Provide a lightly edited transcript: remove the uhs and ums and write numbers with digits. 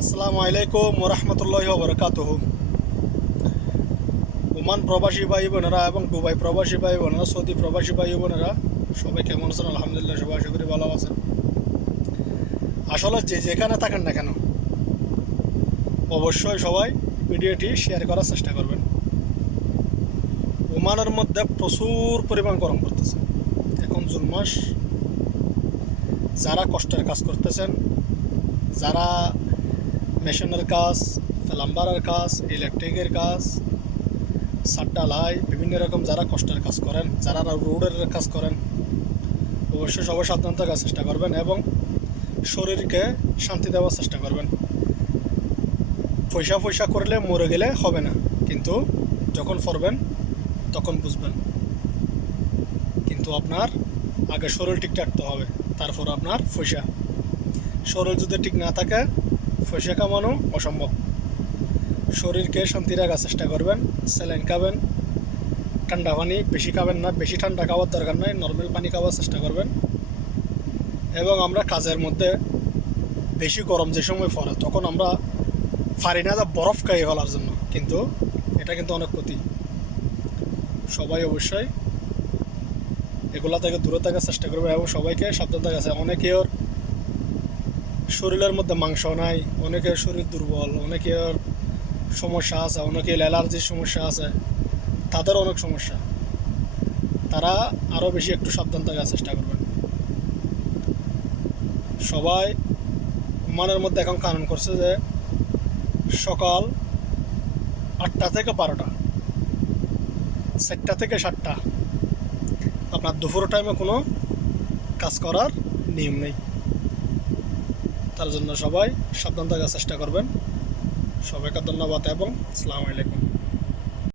আসসালামু আলাইকুম ওরহমতুল্লাহি ওয়া বারাকাতুহু। ওমান প্রবাসী ভাই বোনেরা এবং দুবাই প্রবাসী ভাই বোনেরা, সৌদি প্রবাসী ভাই বোনেরা সবাই কেমন আছেন? আলহামদুলিল্লাহ, সবাই আশা করি ভালো আছেন। আসলে যেখানে থাকেন না কেন, অবশ্যই সবাই ভিডিওটি শেয়ার করার চেষ্টা করবেন। ওমানের মধ্যে প্রচুর পরিমাণ গরম করতেছে এখন জুন মাস। যারা কষ্টের কাজ করতেছেন, যারা মেশিনের কাজ, প্লাম্বারের কাজ, ইলেকট্রিকের কাজ, ছাদ ঢালাই, বিভিন্ন রকম যারা কষ্টের কাজ করেন, যারা রোডের কাজ করেন, অবশ্যই সবাই সাবধান থাকার চেষ্টা করবেন এবং শরীরকে শান্তি দেওয়ার চেষ্টা করবেন। পয়সা করলে মরে গেলে হবে না, কিন্তু যখন পড়বেন তখন বুঝবেন। কিন্তু আপনার আগে শরীর ঠিক রাখতে হবে, তারপর আপনার পয়সা। শরীর যদি ঠিক না থাকে, পয়সা কামানো অসম্ভব। শরীরকে শান্তি রাখার চেষ্টা করবেন। স্যালাইন খাবেন, ঠান্ডা পানি বেশি খাবেন না, বেশি ঠান্ডা খাওয়ার দরকার নাই, নর্মাল পানি খাওয়ার চেষ্টা করবেন। এবং আমরা কাজের মধ্যে বেশি গরম যে সময় পড়ে, তখন আমরা পারি না বরফ খাইয়ে ফেলার জন্য, কিন্তু এটা কিন্তু অনেক ক্ষতি। সবাই অবশ্যই এগুলা থেকে দূরে থাকার চেষ্টা করবে এবং সবাইকে সাবধান থাকা আছে। অনেকের শরীরের মধ্যে মাংস নাই, অনেকের শরীর দুর্বল, অনেকের সমস্যা আছে, অনেকের অ্যালার্জির সমস্যা আছে, তাদের অনেক সমস্যা। তারা আরও বেশি একটু সাবধান থাকার চেষ্টা করবেন। সবাই মনের মধ্যে এখন কানুন করছে যে সকাল 8টা থেকে 12টা, 4টা থেকে 7টা আপনার দুপুর টাইমে কোনো কাজ করার নিয়ম নেই। তার জন্য সবাই সাবধান থাকার চেষ্টা করবেন। সবাইকে ধন্যবাদ এবং আসসালামু আলাইকুম।